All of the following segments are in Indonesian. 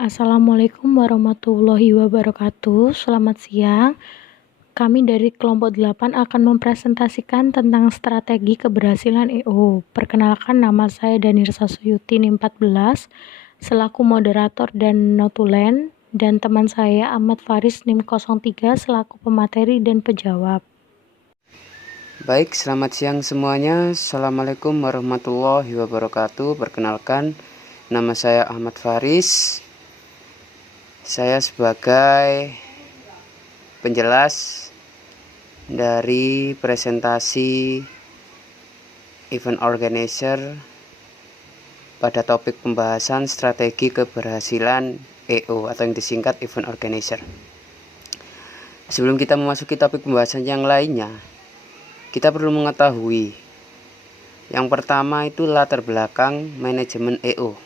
Assalamualaikum warahmatullahi wabarakatuh. Selamat siang. Kami dari kelompok 8 akan mempresentasikan tentang strategi keberhasilan EO. Perkenalkan, nama saya Danirsa Suyuti NIM 14 selaku moderator dan notulen, dan teman saya Ahmad Faris NIM 03 selaku pemateri dan pejawab. Baik, selamat siang semuanya. Assalamualaikum warahmatullahi wabarakatuh. Perkenalkan, nama saya Ahmad Faris. Saya sebagai penjelas dari presentasi event organizer pada topik pembahasan strategi keberhasilan EO atau yang disingkat event organizer. Sebelum kita memasuki topik pembahasan yang lainnya, kita perlu mengetahui yang pertama itu latar belakang manajemen EO.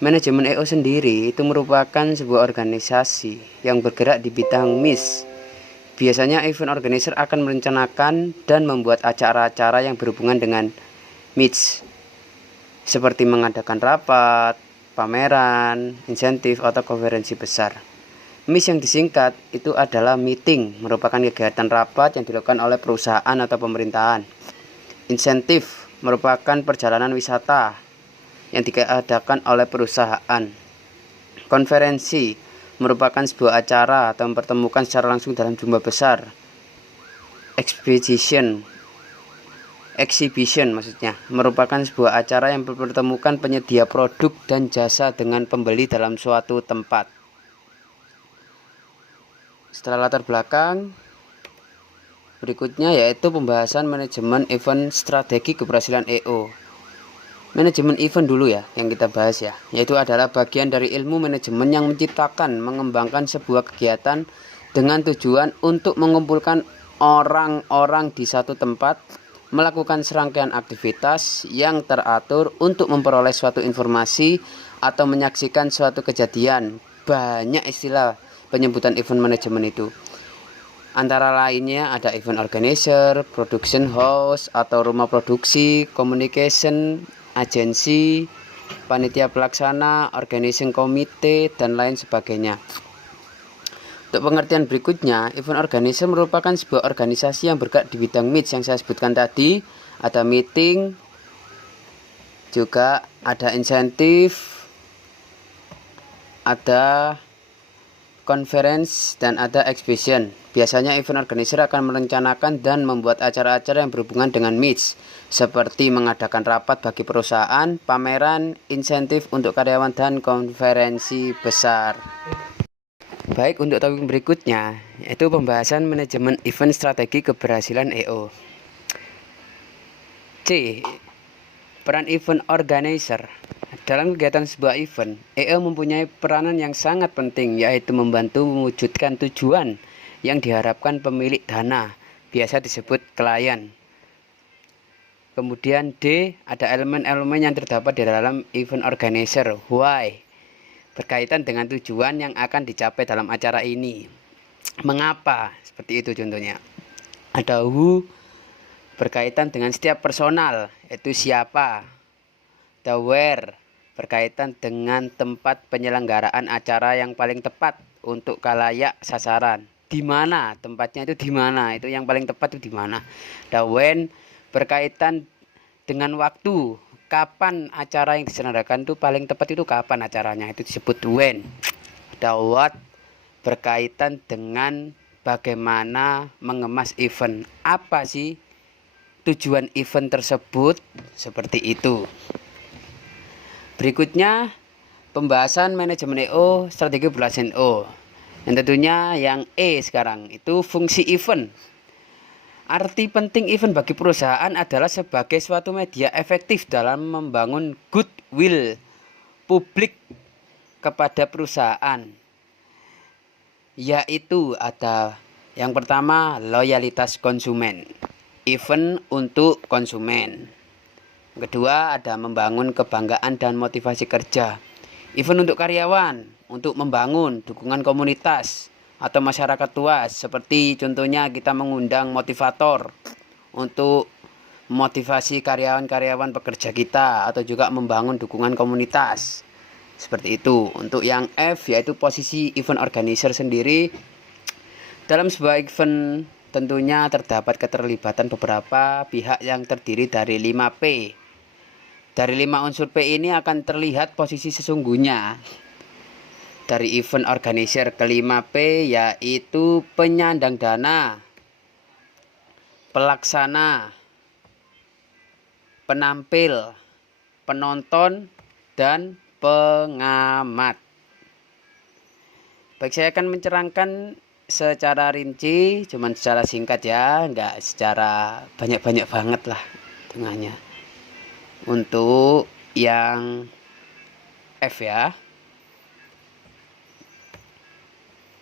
Manajemen EO sendiri itu merupakan sebuah organisasi yang bergerak di bidang MIS. Biasanya event organizer akan merencanakan dan membuat acara-acara yang berhubungan dengan MIS, seperti mengadakan rapat, pameran, insentif, atau konferensi besar. MIS yang disingkat itu adalah meeting, merupakan kegiatan rapat yang dilakukan oleh perusahaan atau pemerintahan. Insentif merupakan perjalanan wisata yang diadakan oleh perusahaan. Konferensi merupakan sebuah acara atau mempertemukan secara langsung dalam jumlah besar. Exhibition maksudnya merupakan sebuah acara yang mempertemukan penyedia produk dan jasa dengan pembeli dalam suatu tempat. Setelah latar belakang, berikutnya yaitu pembahasan manajemen event strategi keberhasilan EO. Manajemen event dulu ya yang kita bahas ya, yaitu adalah bagian dari ilmu manajemen yang menciptakan, mengembangkan sebuah kegiatan dengan tujuan untuk mengumpulkan orang-orang di satu tempat, melakukan serangkaian aktivitas yang teratur untuk memperoleh suatu informasi atau menyaksikan suatu kejadian. Banyak istilah penyebutan event manajemen itu. Antara lainnya ada event organizer, production house atau rumah produksi, communication agency, panitia pelaksana, organizing committee, dan lain sebagainya. Untuk pengertian berikutnya, event organizer merupakan sebuah organisasi yang bergerak di bidang MIS yang saya sebutkan tadi. Ada meeting, juga ada insentif, ada conference, dan ada exhibition. Biasanya event organizer akan merencanakan dan membuat acara-acara yang berhubungan dengan MIS, seperti mengadakan rapat bagi perusahaan, pameran, insentif untuk karyawan, dan konferensi besar. Baik, untuk topik berikutnya yaitu pembahasan manajemen event strategi keberhasilan EO. C. Peran event organizer. Dalam kegiatan sebuah event, EO mempunyai peranan yang sangat penting, yaitu membantu mewujudkan tujuan yang diharapkan pemilik dana, biasa disebut klien. Kemudian D, ada elemen-elemen yang terdapat di dalam event organizer. Why, berkaitan dengan tujuan yang akan dicapai dalam acara ini. Mengapa, seperti itu contohnya. Ada who, berkaitan dengan setiap personal, yaitu siapa. The where, berkaitan dengan tempat penyelenggaraan acara yang paling tepat untuk khalayak sasaran. Di mana tempatnya, itu di mana, itu yang paling tepat itu di mana. The when, berkaitan dengan waktu, kapan acara yang diselenggarakan itu paling tepat, itu kapan acaranya, itu disebut when. The what, berkaitan dengan bagaimana mengemas event, apa sih tujuan event tersebut, seperti itu. Berikutnya pembahasan manajemen EO, strategi keberhasilan EO. Yang tentunya yang E sekarang itu fungsi event. Arti penting event bagi perusahaan adalah sebagai suatu media efektif dalam membangun goodwill publik kepada perusahaan. Yaitu ada yang pertama, loyalitas konsumen. Event untuk konsumen. Kedua, ada membangun kebanggaan dan motivasi kerja. Event untuk karyawan, untuk membangun dukungan komunitas atau masyarakat luas. Seperti contohnya kita mengundang motivator untuk motivasi karyawan-karyawan pekerja kita, atau juga membangun dukungan komunitas. Seperti itu. Untuk yang F yaitu posisi event organizer sendiri. Dalam sebuah event tentunya terdapat keterlibatan beberapa pihak yang terdiri dari 5P. Dari 5 unsur P ini akan terlihat posisi sesungguhnya dari event organizer. Kelima P yaitu penyandang dana, pelaksana, penampil, penonton, dan pengamat. Baik, saya akan mencerangkan secara rinci, cuman secara singkat ya, enggak secara banyak-banyak banget lah tengahnya. Untuk yang F ya,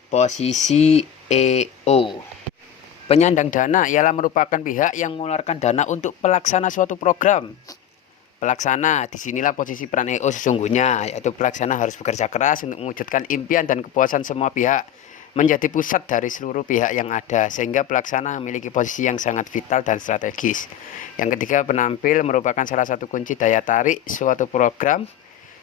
posisi EO. Penyandang dana ialah merupakan pihak yang mengeluarkan dana untuk pelaksana suatu program. Pelaksana, disinilah posisi peran EO sesungguhnya, yaitu pelaksana harus bekerja keras untuk mewujudkan impian dan kepuasan semua pihak, menjadi pusat dari seluruh pihak yang ada, sehingga pelaksana memiliki posisi yang sangat vital dan strategis. Yang ketiga, penampil merupakan salah satu kunci daya tarik suatu program.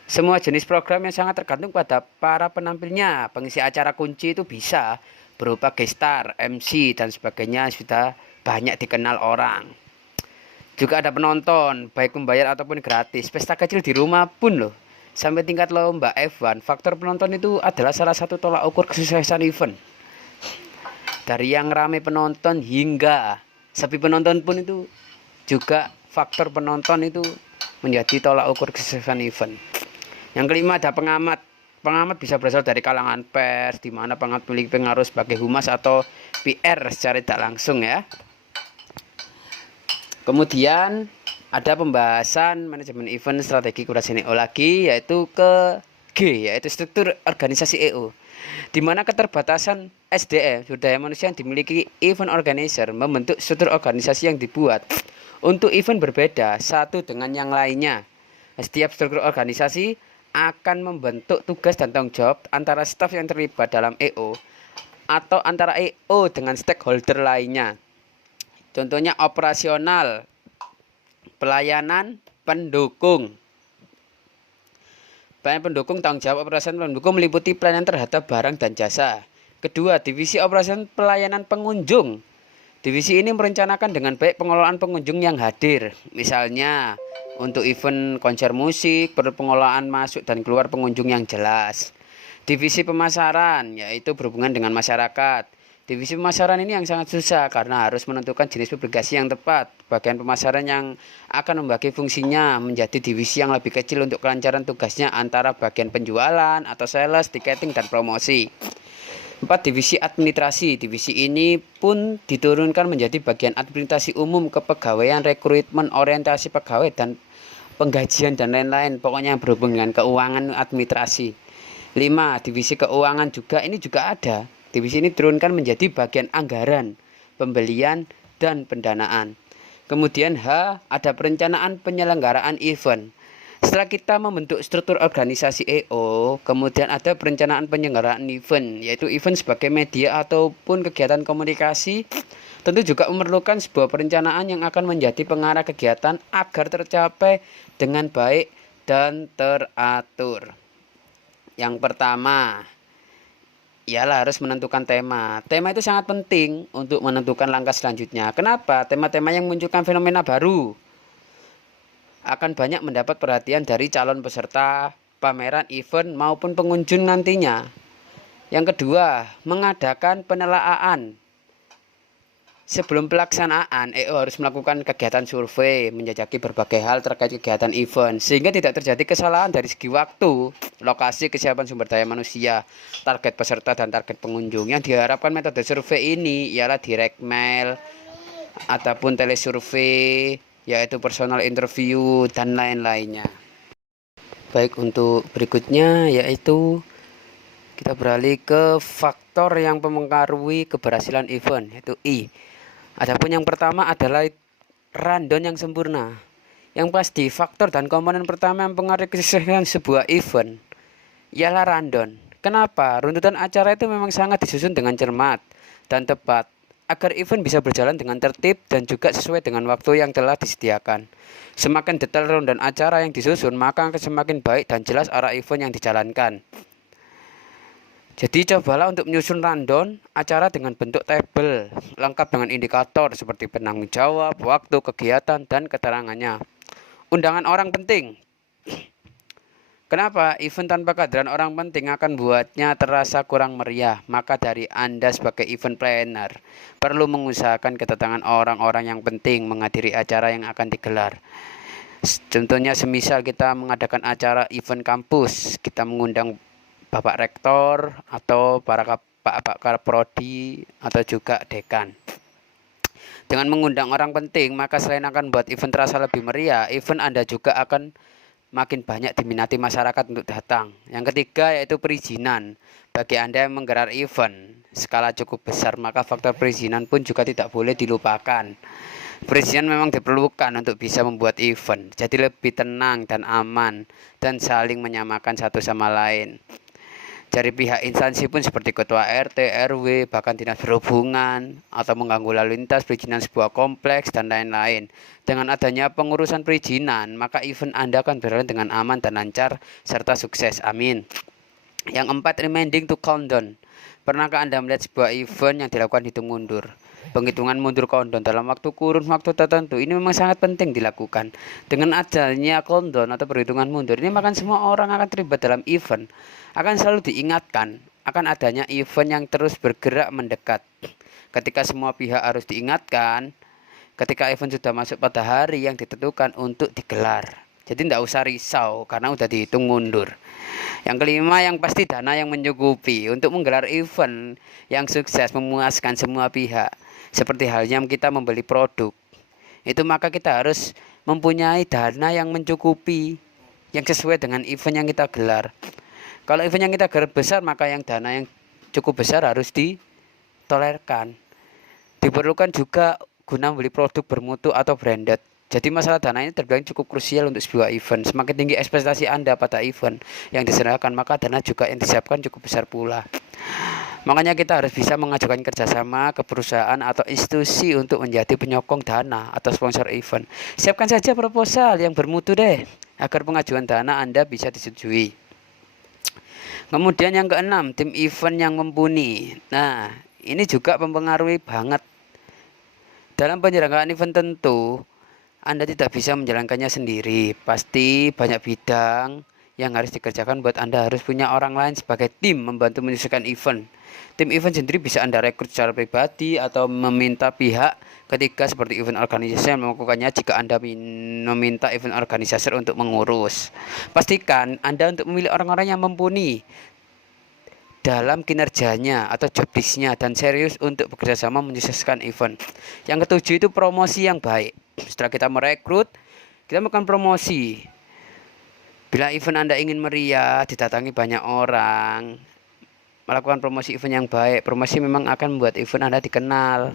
Semua jenis program yang sangat tergantung pada para penampilnya. Pengisi acara kunci itu bisa berupa guest star, MC, dan sebagainya, sudah banyak dikenal orang. Juga ada penonton, baik membayar ataupun gratis. Pesta kecil di rumah pun loh, sampai tingkat lomba F1, faktor penonton itu adalah salah satu tolak ukur kesuksesan event. Dari yang ramai penonton hingga sepi penonton pun itu juga faktor penonton itu menjadi tolak ukur kesuksesan event. Yang kelima ada pengamat. Pengamat bisa berasal dari kalangan pers, di mana pengamat memiliki pengaruh sebagai humas atau PR secara tidak langsung ya. Kemudian ada pembahasan manajemen event strategi keberhasilan EO lagi, yaitu ke G, yaitu struktur organisasi EO, di mana keterbatasan SDM, sumber daya manusia yang dimiliki event organizer, membentuk struktur organisasi yang dibuat untuk event berbeda satu dengan yang lainnya. Setiap struktur organisasi akan membentuk tugas dan tanggung jawab antara staf yang terlibat dalam EO atau antara EO dengan stakeholder lainnya. Contohnya operasional, pelayanan, pendukung. Pelayanan pendukung, tanggung jawab operasional pendukung meliputi pelayanan terhadap barang dan jasa. Kedua, divisi operasional pelayanan pengunjung. Divisi ini merencanakan dengan baik pengelolaan pengunjung yang hadir. Misalnya, untuk event konser musik, perlu pengelolaan masuk dan keluar pengunjung yang jelas. Divisi pemasaran, yaitu berhubungan dengan masyarakat. Divisi pemasaran ini yang sangat susah karena harus menentukan jenis publikasi yang tepat. Bagian pemasaran yang akan membagi fungsinya menjadi divisi yang lebih kecil untuk kelancaran tugasnya antara bagian penjualan atau sales, tiketing, dan promosi. 4. Divisi administrasi. Divisi ini pun diturunkan menjadi bagian administrasi umum, kepegawaian, rekrutmen, orientasi pegawai, dan penggajian dan lain-lain. Pokoknya berhubungan dengan keuangan, administrasi. 5. Divisi keuangan juga, ini juga ada. Divisi ini diturunkan menjadi bagian anggaran, pembelian, dan pendanaan. Kemudian H, ada perencanaan penyelenggaraan event. Setelah kita membentuk struktur organisasi EO, kemudian ada perencanaan penyelenggaraan event, yaitu event sebagai media ataupun kegiatan komunikasi. Tentu juga memerlukan sebuah perencanaan yang akan menjadi pengarah kegiatan agar tercapai dengan baik dan teratur. Yang pertama, ialah harus menentukan tema. Tema itu sangat penting untuk menentukan langkah selanjutnya. Kenapa? Tema-tema yang memunculkan fenomena baru akan banyak mendapat perhatian dari calon peserta pameran event maupun pengunjung nantinya. Yang kedua, mengadakan penelaahan. Sebelum pelaksanaan, EO harus melakukan kegiatan survei, menjajaki berbagai hal terkait kegiatan event, sehingga tidak terjadi kesalahan dari segi waktu, lokasi, kesiapan sumber daya manusia, target peserta, dan target pengunjung. Yang diharapkan metode survei ini ialah direct mail, ataupun telesurvei, yaitu personal interview, dan lain-lainnya. Baik, untuk berikutnya yaitu kita beralih ke faktor yang mempengaruhi keberhasilan event, yaitu I. Adapun yang pertama adalah rundown yang sempurna. Yang pasti faktor dan komponen pertama yang mempengaruhi kesuksesan sebuah event ialah rundown. Kenapa? Runtutan acara itu memang sangat disusun dengan cermat dan tepat. agar event bisa berjalan dengan tertib dan juga sesuai dengan waktu yang telah disediakan. Semakin detail rundown acara yang disusun, maka akan semakin baik dan jelas arah event yang dijalankan. Jadi cobalah untuk menyusun rundown acara dengan bentuk tabel, lengkap dengan indikator seperti penanggung jawab, waktu, kegiatan, dan keterangannya. Undangan orang penting. Kenapa? Event tanpa kehadiran orang penting akan buatnya terasa kurang meriah. Maka dari Anda sebagai event planner perlu mengusahakan kedatangan orang-orang yang penting menghadiri acara yang akan digelar. Contohnya semisal kita mengadakan acara event kampus, kita mengundang Bapak Rektor atau para Pak Prodi atau juga dekan. Dengan mengundang orang penting, maka selain akan buat event terasa lebih meriah, event Anda juga akan makin banyak diminati masyarakat untuk datang. Yang ketiga yaitu perizinan. Bagi Anda yang menggelar event skala cukup besar, maka faktor perizinan pun juga tidak boleh dilupakan. Perizinan memang diperlukan untuk bisa membuat event jadi lebih tenang dan aman dan saling menyamakan satu sama lain. Dari pihak instansi pun seperti ketua RT, RW, bahkan dinas perhubungan atau mengganggu lalu lintas, perizinan sebuah kompleks dan lain-lain. Dengan adanya pengurusan perizinan, maka event Anda akan berjalan dengan aman dan lancar serta sukses. Amin. Yang empat, reminding to countdown. Pernahkah Anda melihat sebuah event yang dilakukan hitung mundur? Penghitungan mundur countdown dalam kurun waktu tertentu ini memang sangat penting dilakukan. Dengan adanya countdown atau perhitungan mundur ini, maka semua orang akan terlibat dalam event akan selalu diingatkan akan adanya event yang terus bergerak mendekat. Ketika semua pihak harus diingatkan ketika event sudah masuk pada hari yang ditentukan untuk digelar. Jadi tidak usah risau karena sudah dihitung mundur. Yang kelima, yang pasti dana yang mencukupi untuk menggelar event yang sukses memuaskan semua pihak. Seperti halnya kita membeli produk, itu maka kita harus mempunyai dana yang mencukupi yang sesuai dengan event yang kita gelar. Kalau event yang kita gelar besar, maka yang dana yang cukup besar harus ditolerkan. Diperlukan juga guna membeli produk bermutu atau branded. Jadi masalah dana ini terbilang cukup krusial untuk sebuah event. Semakin tinggi ekspektasi Anda pada event yang diserahkan, maka dana juga yang disiapkan cukup besar pula. Makanya kita harus bisa mengajukan kerjasama ke perusahaan atau institusi untuk menjadi penyokong dana atau sponsor event. Siapkan saja proposal yang bermutu deh, agar pengajuan dana Anda bisa disetujui. Kemudian yang keenam, tim event yang mumpuni. Nah, ini juga mempengaruhi banget. Dalam penyelenggaraan event tentu, Anda tidak bisa menjalankannya sendiri. Pasti banyak bidang yang harus dikerjakan buat Anda harus punya orang lain sebagai tim membantu menyelesaikan event. Tim event sendiri bisa Anda rekrut secara pribadi atau meminta pihak ketiga seperti event organisasi yang melakukannya jika Anda meminta event organizer untuk mengurus. Pastikan Anda untuk memilih orang-orang yang mumpuni dalam kinerjanya atau job desk-nya dan serius untuk bekerja sama menyukseskan event. Yang ketujuh itu promosi yang baik. Setelah kita merekrut, kita melakukan promosi. Bila event Anda ingin meriah, didatangi banyak orang, melakukan promosi event yang baik. Promosi memang akan membuat event Anda dikenal.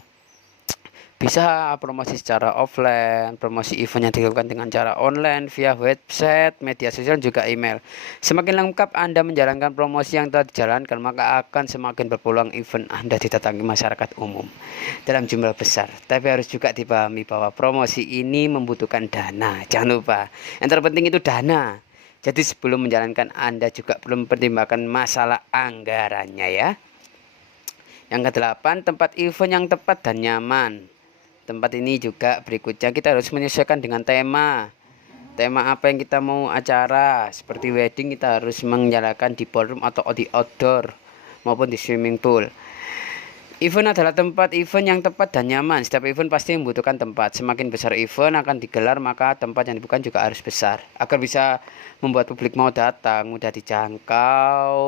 Bisa promosi secara offline, promosi event yang dilakukan dengan cara online, via website, media sosial, juga email. Semakin lengkap Anda menjalankan promosi yang telah dijalankan, maka akan semakin berpeluang event Anda didatangi masyarakat umum dalam jumlah besar. Tapi harus juga dipahami bahwa promosi ini membutuhkan dana. Jangan lupa, yang terpenting itu dana. Jadi sebelum menjalankan Anda juga perlu mempertimbangkan masalah anggarannya ya. Yang kedelapan, tempat event yang tepat dan nyaman. Tempat ini juga berikutnya kita harus menyesuaikan dengan tema. Tema apa yang kita mau acara. Seperti wedding, kita harus menjalankan di ballroom atau di outdoor maupun di swimming pool. Event adalah tempat event yang tepat dan nyaman. Setiap event pasti membutuhkan tempat. Semakin besar event akan digelar, maka tempat yang dibutuhkan juga harus besar. Agar bisa membuat publik mau datang, mudah dijangkau.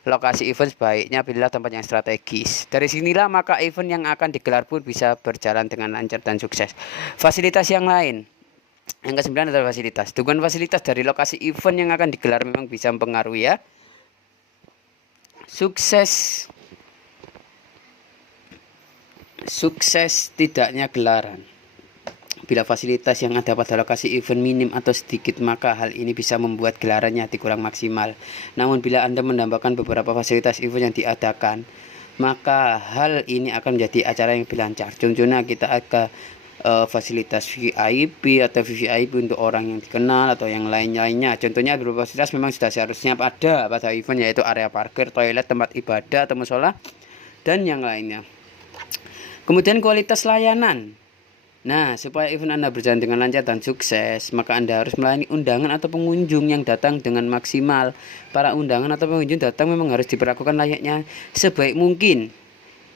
Lokasi event sebaiknya pilihlah tempat yang strategis. Dari sinilah maka event yang akan digelar pun bisa berjalan dengan lancar dan sukses. Fasilitas yang lain. Yang kesembilan adalah fasilitas. Dukungan fasilitas dari lokasi event yang akan digelar memang bisa mempengaruhi ya. Sukses tidaknya gelaran. Bila fasilitas yang ada pada lokasi event minim atau sedikit, maka hal ini bisa membuat gelarannya kurang maksimal. Namun bila Anda menambahkan beberapa fasilitas event yang diadakan, maka hal ini akan menjadi acara yang lebih lancar. Contohnya kita ada fasilitas VIP atau VVIP untuk orang yang dikenal atau yang lainnya. Contohnya beberapa fasilitas memang sudah seharusnya ada pada event, yaitu area parkir, toilet, tempat ibadah atau musola, dan yang lainnya. Kemudian kualitas layanan. Nah, supaya event Anda berjalan dengan lancar dan sukses, maka Anda harus melayani undangan atau pengunjung yang datang dengan maksimal. Para undangan atau pengunjung datang memang harus diperlakukan layaknya sebaik mungkin.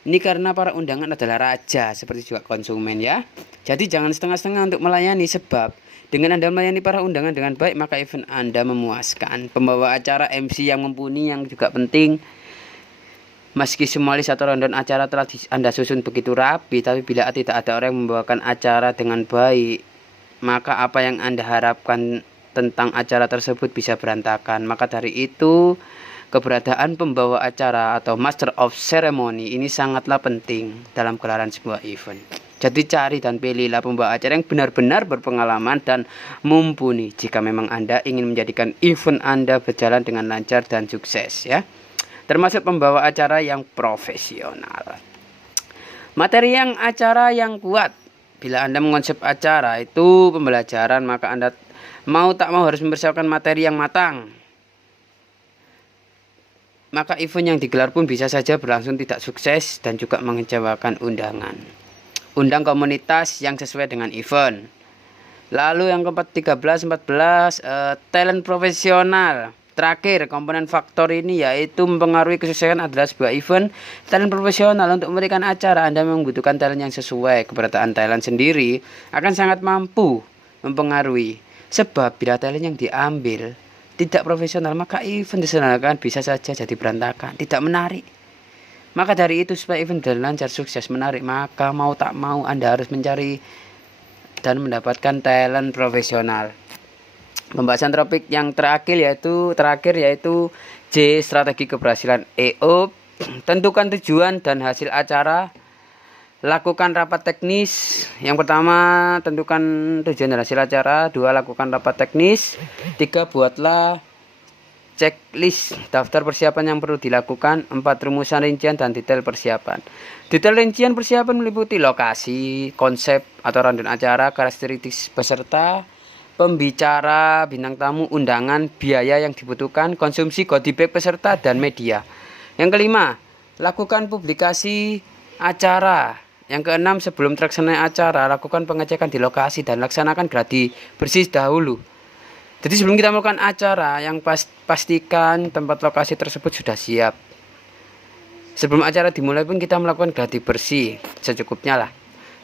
Ini karena para undangan adalah raja, seperti juga konsumen ya. Jadi jangan setengah-setengah untuk melayani, sebab dengan Anda melayani para undangan dengan baik, maka event Anda memuaskan. Pembawa acara, MC yang mumpuni yang juga penting. Meski semua list atau rundown acara telah Anda susun begitu rapi, tapi bila tidak ada orang yang membawakan acara dengan baik, maka apa yang Anda harapkan tentang acara tersebut bisa berantakan. Maka dari itu, keberadaan pembawa acara atau master of ceremony ini sangatlah penting dalam gelaran sebuah event. Jadi cari dan pilihlah pembawa acara yang benar-benar berpengalaman dan mumpuni jika memang Anda ingin menjadikan event Anda berjalan dengan lancar dan sukses ya. Termasuk pembawa acara yang profesional. Materi yang acara yang kuat. Bila Anda mengonsep acara itu pembelajaran, maka Anda mau tak mau harus mempersiapkan materi yang matang. Maka event yang digelar pun bisa saja berlangsung tidak sukses dan juga mengecewakan undangan. Undang komunitas yang sesuai dengan event. Lalu yang keempat, 13, 14, talent profesional. Terakhir, komponen faktor ini yaitu mempengaruhi kesuksesan adalah sebuah event. Talent profesional. Untuk memberikan acara, Anda membutuhkan talent yang sesuai. Keberadaan talent sendiri akan sangat mampu mempengaruhi. Sebab bila talent yang diambil tidak profesional, maka event diselenggarakan bisa saja jadi berantakan, tidak menarik. Maka dari itu, supaya event berjalan lancar, sukses, menarik, maka mau tak mau Anda harus mencari dan mendapatkan talent profesional. Pembahasan topik yang terakhir yaitu J, strategi keberhasilan EO. Tentukan tujuan dan hasil acara. Lakukan rapat teknis. Yang pertama, tentukan tujuan dan hasil acara. 2, lakukan rapat teknis. 3, buatlah checklist daftar persiapan yang perlu dilakukan. 4, rumusan rincian dan detail persiapan. Detail rincian persiapan meliputi lokasi, konsep atau rundown acara, karakteristik peserta, pembicara, bintang tamu, undangan, biaya yang dibutuhkan, konsumsi goodie bag peserta, dan media. Yang kelima, lakukan publikasi acara. Yang keenam, sebelum terlaksana acara, lakukan pengecekan di lokasi dan laksanakan gladi bersih dahulu. Jadi sebelum kita melakukan acara, yang pastikan tempat lokasi tersebut sudah siap. Sebelum acara dimulai pun kita melakukan gladi bersih secukupnya lah.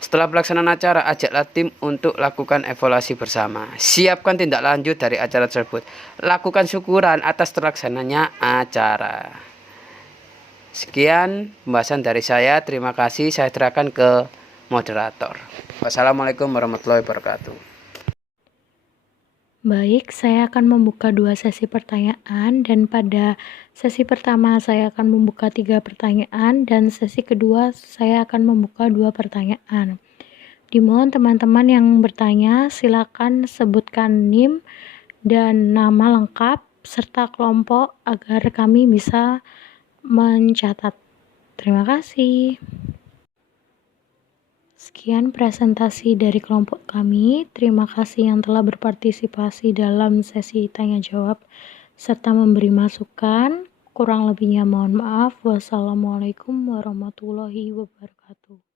Setelah pelaksanaan acara, ajaklah tim untuk lakukan evaluasi bersama. Siapkan tindak lanjut dari acara tersebut. Lakukan syukuran atas terlaksananya acara. Sekian pembahasan dari saya. Terima kasih. Saya serahkan ke moderator. Wassalamualaikum warahmatullahi wabarakatuh. Baik, saya akan membuka 2 sesi pertanyaan, dan pada sesi pertama saya akan membuka 3 pertanyaan, dan sesi kedua saya akan membuka 2 pertanyaan. Dimohon teman-teman yang bertanya silakan sebutkan NIM dan nama lengkap serta kelompok agar kami bisa mencatat. Terima kasih. Sekian presentasi dari kelompok kami. Terima kasih yang telah berpartisipasi dalam sesi tanya jawab serta memberi masukan. Kurang lebihnya mohon maaf. Wassalamualaikum warahmatullahi wabarakatuh.